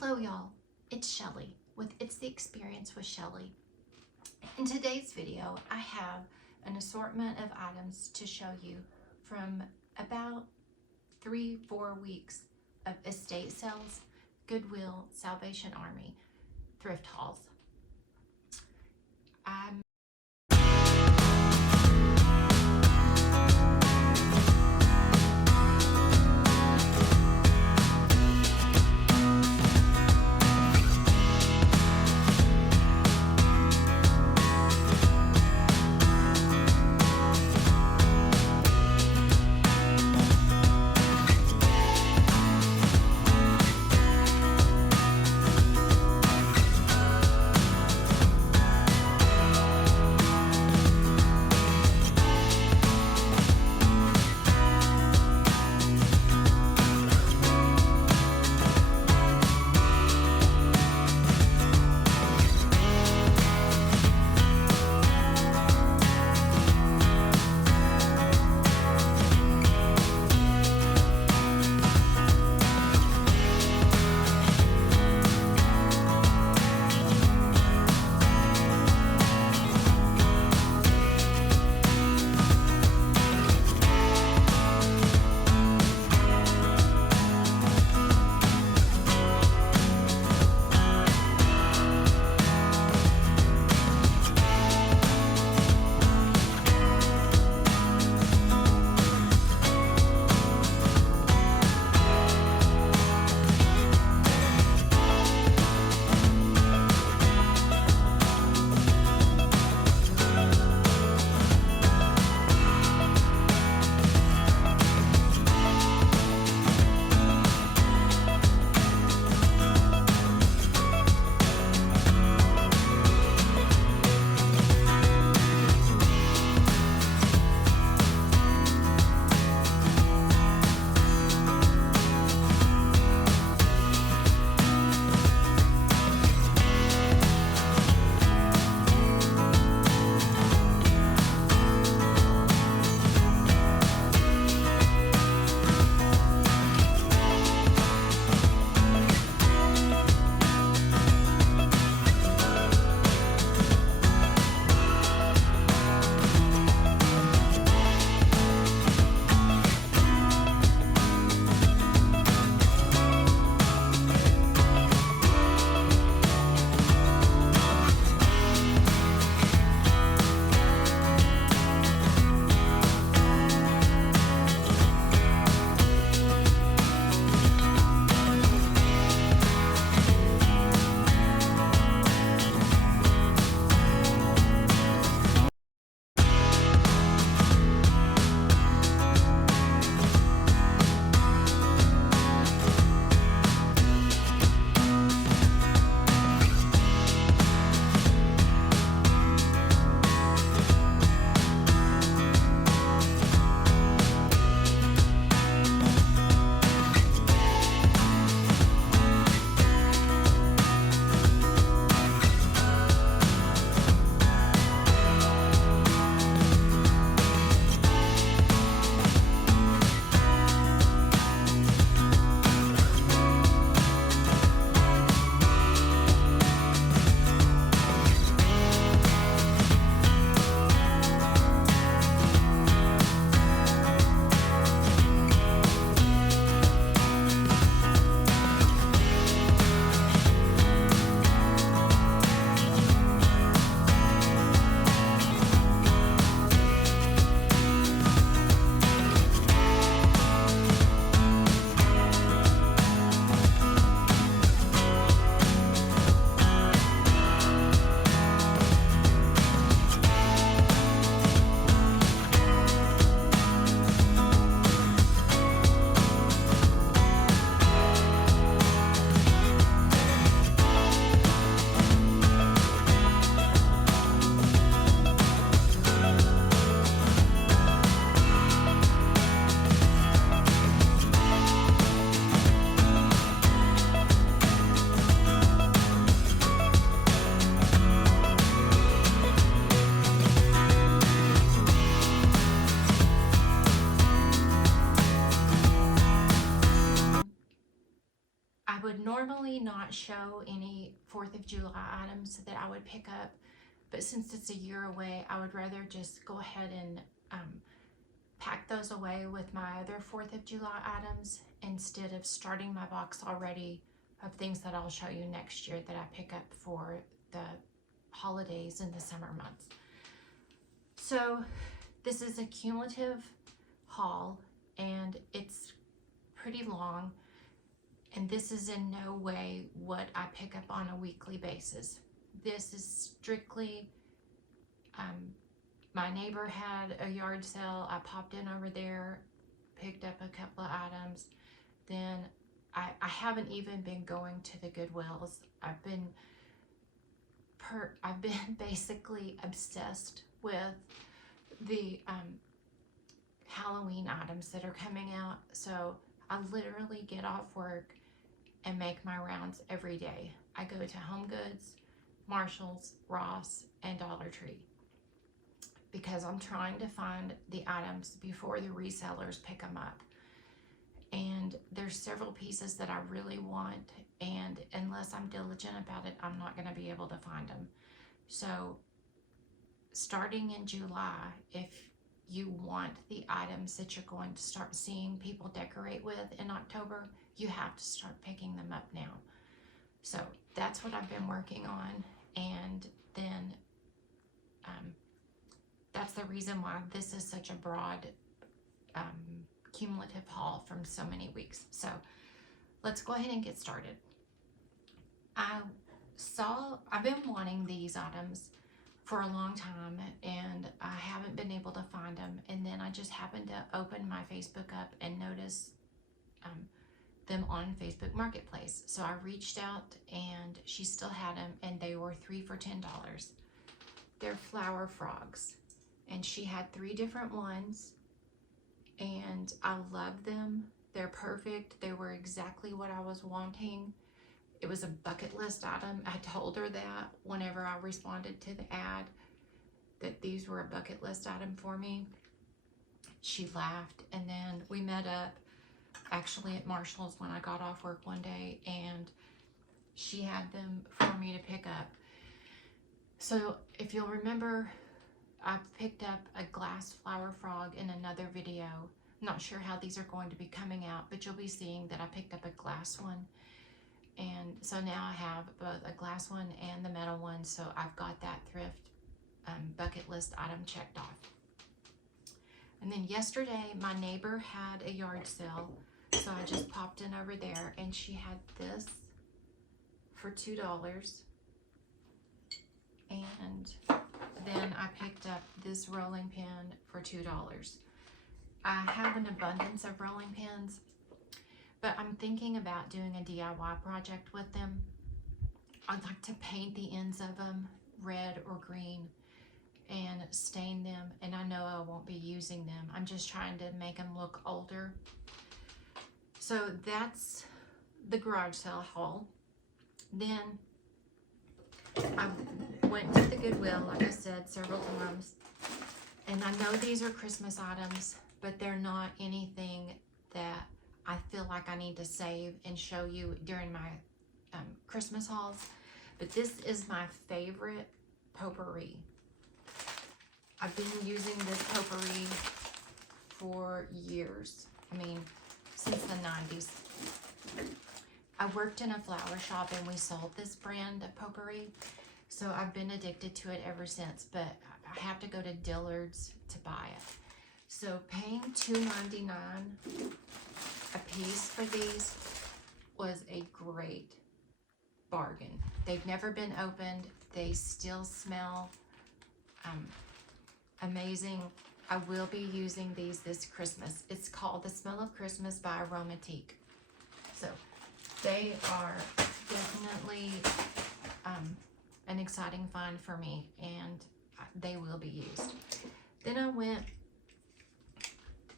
Hello y'all, it's Shelly with It's the Experience with Shelly. In today's video, I have an assortment of items to show you from about 3-4 weeks of estate sales, Goodwill, Salvation Army, thrift hauls. would normally not show any 4th of July items that I would pick up, but since it's a year away, I would rather just go ahead and pack those away with my other 4th of July items instead of starting my box already of things that I'll show you next year that I pick up for the holidays in the summer months. So this is a cumulative haul, and it's pretty long, and this is in no way what I pick up on a weekly basis. This is strictly, my neighbor had a yard sale. I popped in over there, picked up a couple of items. Then I haven't even been going to the Goodwills. I've been basically obsessed with the Halloween items that are coming out. So I literally get off work and make my rounds every day. I go to Home Goods, Marshall's, Ross, and Dollar Tree because I'm trying to find the items before the resellers pick them up. And there's several pieces that I really want, and unless I'm diligent about it, I'm not going to be able to find them. So starting in July, if you want the items that you're going to start seeing people decorate with in October, you have to start picking them up now. So that's what I've been working on, and then that's the reason why this is such a broad cumulative haul from so many weeks. So let's go ahead and get started. I've been wanting these items for a long time, and I haven't been able to find them, and then I just happened to open my Facebook up and notice them on Facebook Marketplace. So I reached out, and she still had them, and they were 3 for $10. They're flower frogs, and she had 3 different ones, and I love them. They're perfect. They were exactly what I was wanting. It was a bucket list item. I told her that whenever I responded to the ad, that these were a bucket list item for me. She laughed, and then we met up actually at Marshall's when I got off work one day, and she had them for me to pick up. So if you'll remember, I picked up a glass flower frog in another video. I'm not sure how these are going to be coming out, but you'll be seeing that I picked up a glass one. And so now I have both a glass one and the metal one, so I've got that thrift bucket list item checked off. And then yesterday, my neighbor had a yard sale, so I just popped in over there, and she had this for $2. And then I picked up this rolling pin for $2. I have an abundance of rolling pins, but I'm thinking about doing a DIY project with them. I'd like to paint the ends of them red or green and stain them, and I know I won't be using them. I'm just trying to make them look older. So that's the garage sale haul. Then I went to the Goodwill, like I said, several times, and I know these are Christmas items, but they're not anything that I feel like I need to save and show you during my Christmas hauls. But this is my favorite potpourri. I've been using this potpourri for years. I mean, since the 90s. I worked in a flower shop, and we sold this brand of potpourri, so I've been addicted to it ever since, but I have to go to Dillard's to buy it. So paying $2.99 a piece for these was a great bargain. They've never been opened. They still smell amazing. I will be using these this Christmas. It's called The Smell of Christmas by Aromatique. So they are definitely an exciting find for me, and they will be used. Then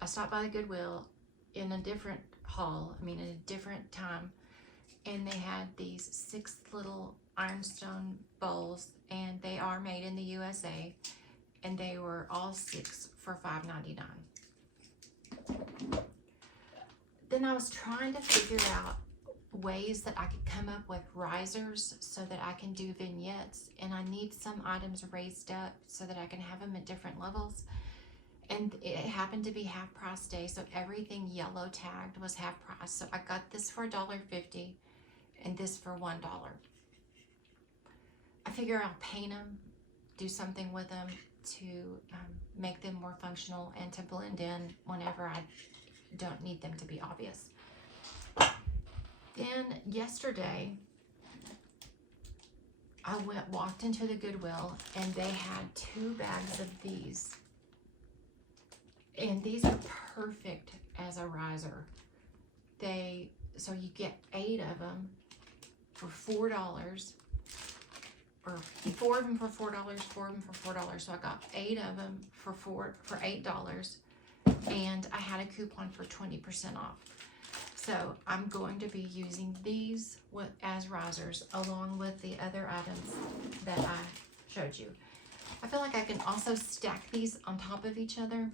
I stopped by the Goodwill in a different haul, at a different time, and they had these 6 little ironstone bowls, and they are made in the USA, and they were all 6 for $5.99. Then I was trying to figure out ways that I could come up with risers so that I can do vignettes, and I need some items raised up so that I can have them at different levels. And it happened to be half price day, so everything yellow tagged was half price. So I got this for $1.50 and this for $1. I figure I'll paint them, do something with them to make them more functional and to blend in whenever I don't need them to be obvious. Then yesterday, I walked into the Goodwill and they had 2 bags of these. And these are perfect as a riser. So you get 8 of them for $4, or 4 of them for $4, 4 of them for $4. So I got 8 of them for $8, and I had a coupon for 20% off. So I'm going to be using these as risers along with the other items that I showed you. I feel like I can also stack these on top of each other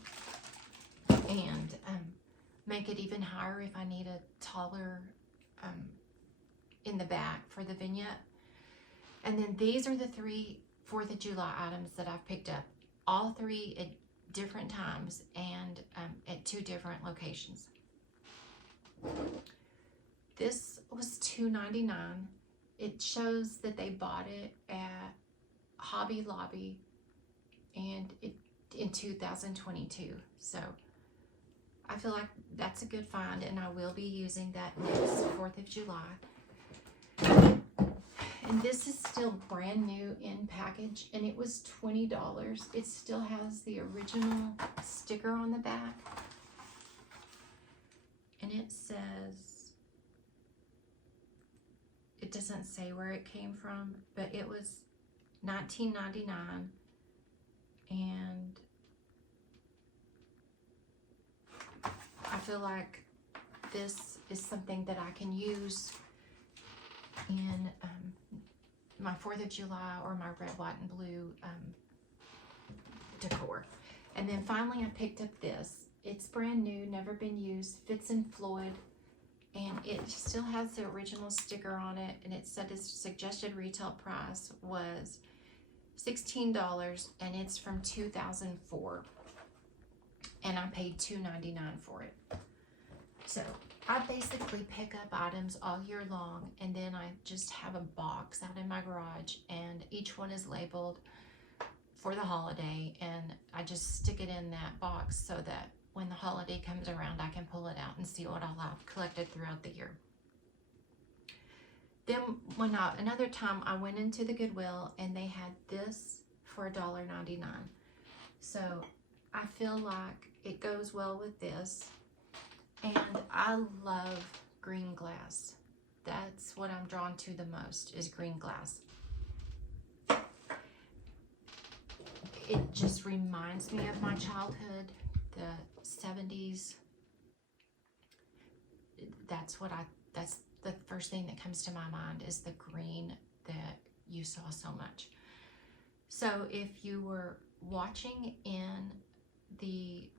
and make it even higher if I need a taller in the back for the vignette. And then these are the 3 4th of July items that I've picked up, all 3 at different times and at 2 different locations. This was $2.99. It shows that they bought it at Hobby Lobby and in 2022. So I feel like that's a good find, and I will be using that next 4th of July. And this is still brand new in package, and it was $20. It still has the original sticker on the back. And it says, it doesn't say where it came from, but it was $19.99, and I feel like this is something that I can use in my 4th of July or my red, white, and blue decor. And then finally I picked up this. It's brand new, never been used, Fitz and Floyd, and it still has the original sticker on it, and it said its suggested retail price was $16, and it's from 2004, and I paid $2.99 for it. So I basically pick up items all year long, and then I just have a box out in my garage, and each one is labeled for the holiday, and I just stick it in that box so that when the holiday comes around, I can pull it out and see what I'll have collected throughout the year. Then another time I went into the Goodwill and they had this for $1.99. So I feel like it goes well with this. And I love green glass. That's what I'm drawn to the most, is green glass. It just reminds me of my childhood, the 70s. That's the first thing that comes to my mind, is the green that you saw so much. So if you were watching in the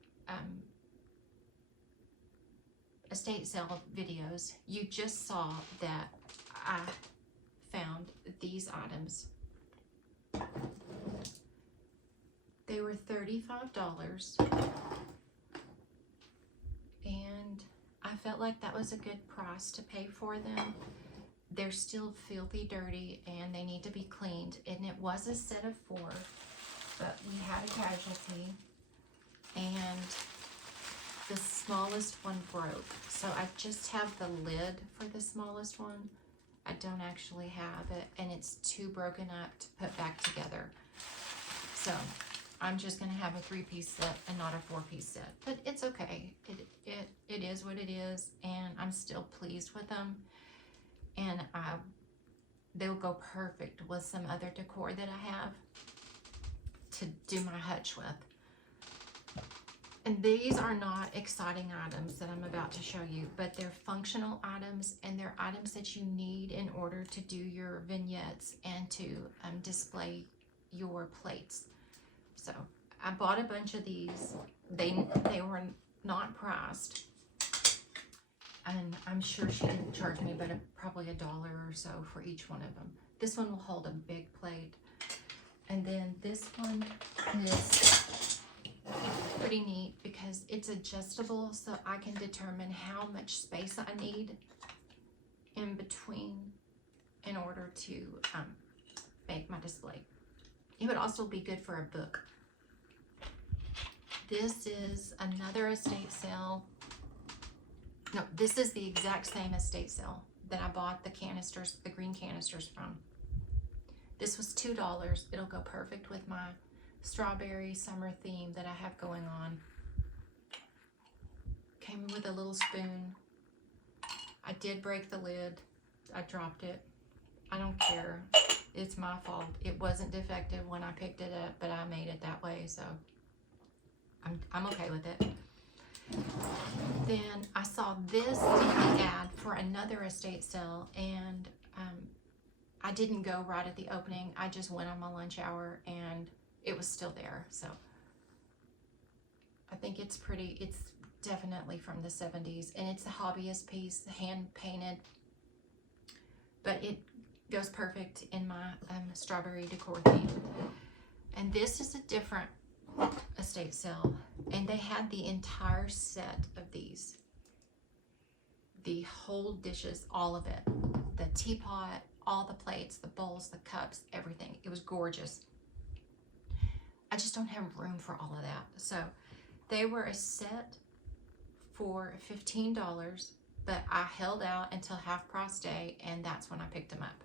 estate sale videos, you just saw that I found these items. They were $35, and I felt like that was a good price to pay for them. They're still filthy dirty and they need to be cleaned, and it was a set of 4, but we had a casualty and the smallest one broke. So I just have the lid for the smallest one. I don't actually have it, and it's too broken up to put back together. So I'm just gonna have a 3-piece set and not a 4-piece set, but it's okay. It is what it is, and I'm still pleased with them. And they'll go perfect with some other decor that I have to do my hutch with. And these are not exciting items that I'm about to show you, but they're functional items, and they're items that you need in order to do your vignettes and to display your plates. So I bought a bunch of these. They were not priced. And I'm sure she didn't charge me but probably $1 or so for each one of them. This one will hold a big plate. And then this one is pretty neat because it's adjustable, so I can determine how much space I need in between in order to make my display. It would also be good for a book. This is another estate sale. No, this is the exact same estate sale that I bought the canisters, the green canisters from. This was $2. It'll go perfect with my strawberry summer theme that I have going on. Came with a little spoon. I did break the lid. I dropped it. I don't care. It's my fault. It wasn't defective when I picked it up, but I made it that way, so I'm okay with it. Then I saw this TV ad for another estate sale, and I didn't go right at the opening. I just went on my lunch hour and it was still there. So I think it's pretty. It's definitely from the 70s, and it's a hobbyist piece, hand painted, but it goes perfect in my strawberry decor theme. And this is a different estate sale, and they had the entire set of these, the whole dishes, all of it, the teapot, all the plates, the bowls, the cups, everything. It was gorgeous. I just don't have room for all of that. So they were a set for $15, but I held out until half price day, and that's when I picked them up.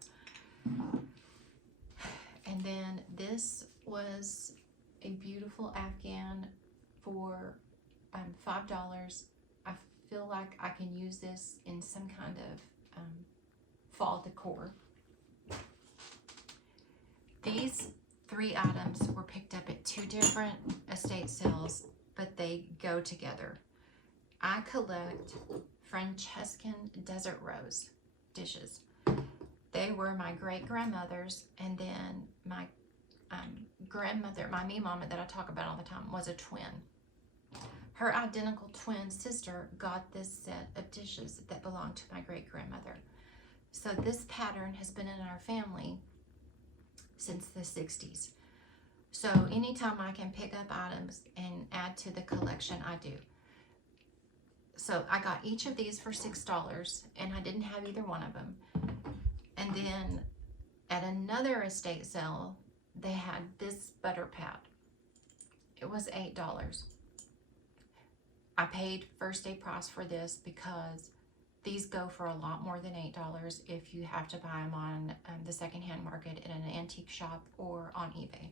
And then this was a beautiful Afghan for $5. I feel like I can use this in some kind of fall decor. These 3 items were picked up at 2 different estate sales, but they go together. I collect Francescan Desert Rose dishes. They were my great-grandmother's, and then my grandmother, my me mama that I talk about all the time, was a twin. Her identical twin sister got this set of dishes that belonged to my great-grandmother. So this pattern has been in our family since the 60s. So anytime I can pick up items and add to the collection, I do. So I got each of these for $6, and I didn't have either one of them. And then at another estate sale, they had this butter pat. It was $8. I paid first day price for this because these go for a lot more than $8 if you have to buy them on the secondhand market at an antique shop or on eBay.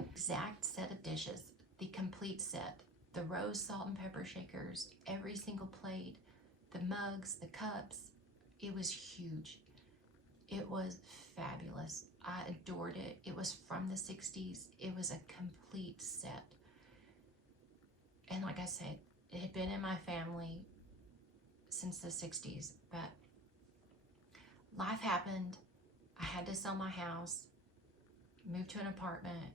Exact set of dishes, the complete set, the rose salt and pepper shakers, every single plate, the mugs, the cups. It was huge. It was fabulous. I adored it. It was from the 60s. It was a complete set. And like I said, it had been in my family since the 60s, but life happened. I had to sell my house, move to an apartment,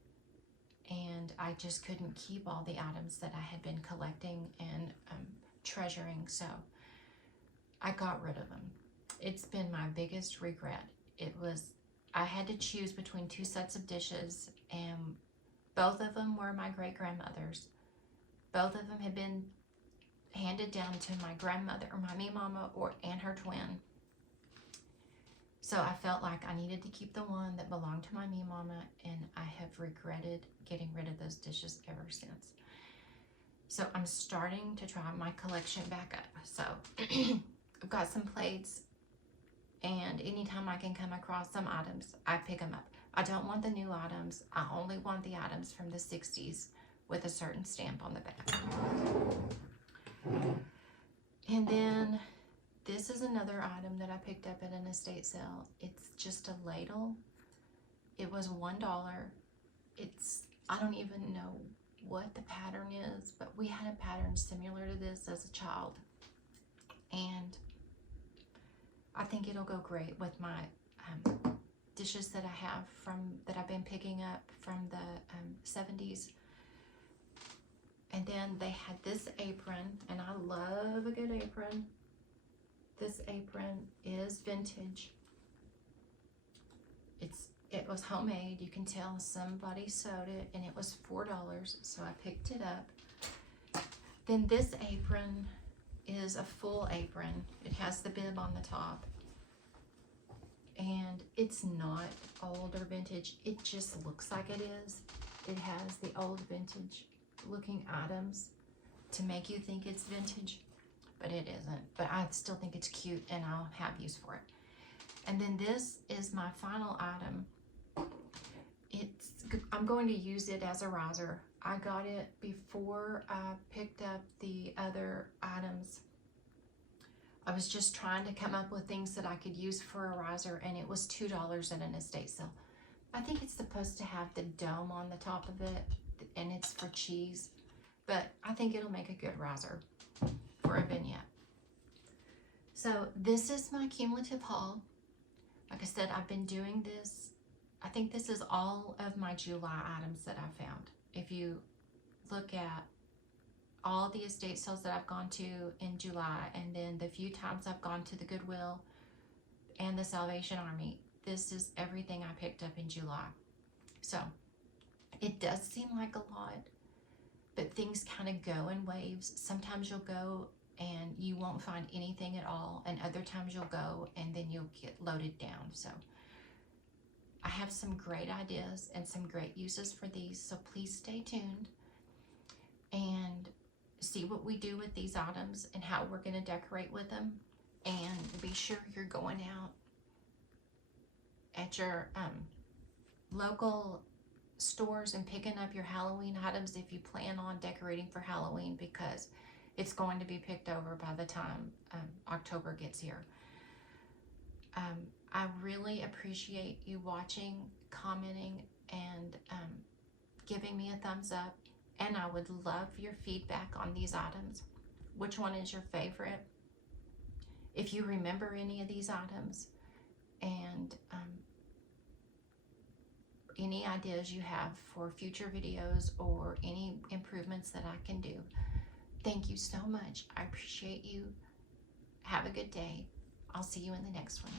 and I just couldn't keep all the items that I had been collecting and treasuring, so I got rid of them. It's been my biggest regret. I had to choose between 2 sets of dishes, and both of them were my great-grandmother's. Both of them had been handed down to my grandmother, or my me mama, and her twin. So I felt like I needed to keep the one that belonged to my me mama, and I have regretted getting rid of those dishes ever since. So I'm starting to try my collection back up. So I've got some plates, and anytime I can come across some items, I pick them up. I don't want the new items. I only want the items from the 60s with a certain stamp on the back. And then this is another item that I picked up at an estate sale. It's just a ladle. It was $1. I don't even know what the pattern is, but we had a pattern similar to this as a child. And I think it'll go great with my dishes that I have that I've been picking up from the 70s. And then they had this apron, and I love a good apron. This apron is vintage. It was homemade. You can tell somebody sewed it, and it was $4, so I picked it up. Then this apron is a full apron. It has the bib on the top, and it's not old or vintage. It just looks like it is. It has the old vintage looking items to make you think it's vintage, but it isn't. But I still think it's cute, and I'll have use for it. And then this is my final item. I'm going to use it as a riser. I got it before I picked up the other items. I was just trying to come up with things that I could use for a riser, and it was $2 at an estate sale. I think it's supposed to have the dome on the top of it, and it's for cheese, but I think it'll make a good riser for a vignette. So this is my cumulative haul. Like I said, I've been doing this. I think this is all of my July items that I found. If you look at all the estate sales that I've gone to in July, and then the few times I've gone to the Goodwill and the Salvation Army, this is everything I picked up in July. So it does seem like a lot, but things kind of go in waves. Sometimes you'll go and you won't find anything at all, and other times you'll go and then you'll get loaded down. So I have some great ideas and some great uses for these, so please stay tuned and see what we do with these items and how we're going to decorate with them. And be sure you're going out at your local stores and picking up your Halloween items if you plan on decorating for Halloween, because it's going to be picked over by the time October gets here. I really appreciate you watching, commenting, and giving me a thumbs up. And I would love your feedback on these items. Which one is your favorite? If you remember any of these items, and any ideas you have for future videos or any improvements that I can do. Thank you so much. I appreciate you. Have a good day. I'll see you in the next one.